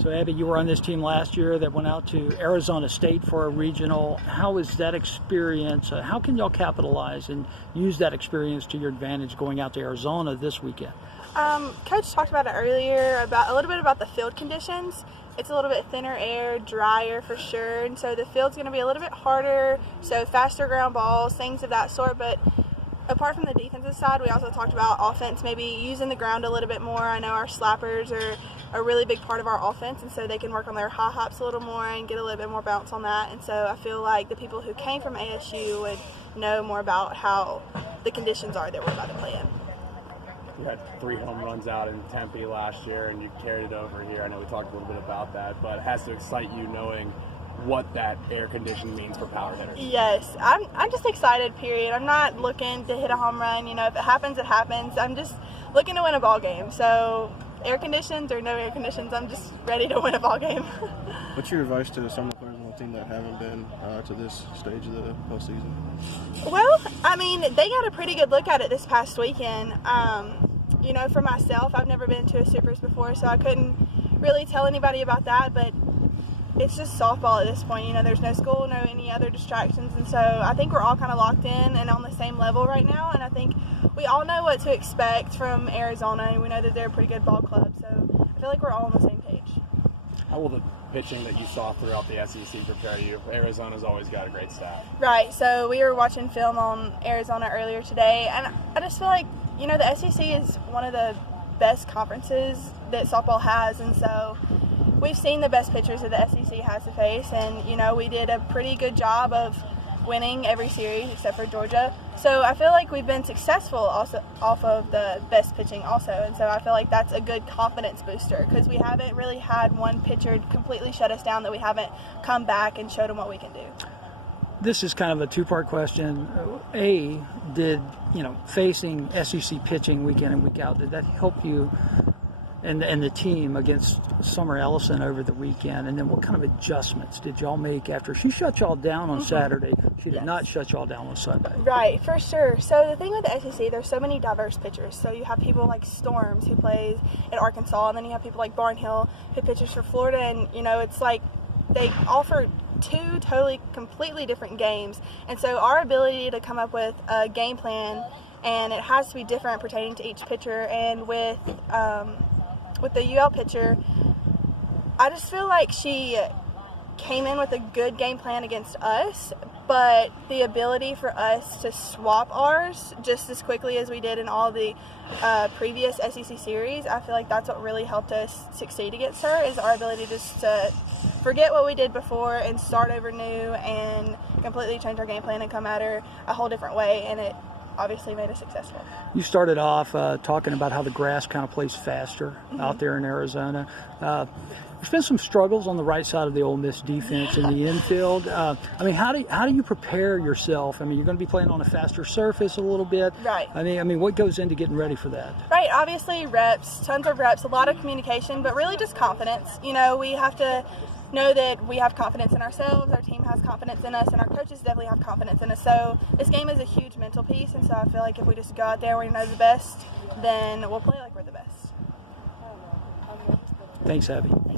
So, Abby, you were on this team last year that went out to Arizona State for a regional. How was that experience? How can y'all capitalize and use that experience to your advantage going out to Arizona this weekend? Coach talked about it earlier, about a little bit about the field conditions. It's a little bit thinner air, drier for sure, and so the field's going to be a little bit harder, so faster ground balls, things of that sort. But apart from the defensive side, we also talked about offense, maybe using the ground a little bit more. I know our slappers are a really big part of our offense, and so they can work on their high hops a little more and get a little bit more bounce on that. And so I feel like the people who came from ASU would know more about how the conditions are that we're about to play in. You had 3 home runs out in Tempe last year, and you carried it over here. I know we talked a little bit about that, but it has to excite you knowing what that air condition means for power hitters. Yes, I'm just excited, period. I'm not looking to hit a home run. You know, if it happens, it happens. I'm just looking to win a ball game. So air conditions or no air conditions, I'm just ready to win a ball game. What's your advice to some of the players on the team that haven't been to this stage of the postseason? Well, I mean, they got a pretty good look at it this past weekend. You know, for myself, I've never been to a Supers before, so I couldn't really tell anybody about that, but it's just softball at this point. You know, there's no school, no any other distractions, and so I think we're all kind of locked in and on the same level right now, and I think we all know what to expect from Arizona, and we know that they're a pretty good ball club, so I feel like we're all on the same page. How will the pitching that you saw throughout the SEC prepare you? Arizona's always got a great staff. Right, so we were watching film on Arizona earlier today, and I just feel like, you know, the SEC is one of the best conferences that softball has, and so we've seen the best pitchers that the SEC has to face, and, you know, we did a pretty good job of winning every series except for Georgia. So I feel like we've been successful also off of the best pitching also, and so I feel like that's a good confidence booster because we haven't really had one pitcher completely shut us down that we haven't come back and showed them what we can do. This is kind of a two-part question. A, did, you know, facing SEC pitching week in and week out, did that help you and the team against Summer Ellison over the weekend? And then what kind of adjustments did y'all make after she shut y'all down on Saturday? She did not shut y'all down on Sunday. Right, for sure. So the thing with the SEC, there's so many diverse pitchers. So you have people like Storms who plays at Arkansas, and then you have people like Barnhill who pitches for Florida, and, you know, it's like they offer 2 totally completely different games, and so our ability to come up with a game plan, and it has to be different pertaining to each pitcher. And with the UL pitcher, I just feel like she came in with a good game plan against us, but the ability for us to swap ours just as quickly as we did in all the previous SEC series, I feel like that's what really helped us succeed against her, is our ability just to forget what we did before and start over new and completely change our game plan and come at her a whole different way, and it obviously made us successful. You started off talking about how the grass kind of plays faster out there in Arizona. There's been some struggles on the right side of the Ole Miss defense in the infield. I mean, how do you prepare yourself? I mean, you're going to be playing on a faster surface a little bit. Right. I mean, what goes into getting ready for that? Right. Obviously, reps, tons of reps, a lot of communication, but really just confidence. You know, we have to know that we have confidence in ourselves, our team has confidence in us, and our coaches definitely have confidence in us. So this game is a huge mental piece, and so I feel like if we just go out there and we know the best, then we'll play like we're the best. Thanks, Abby.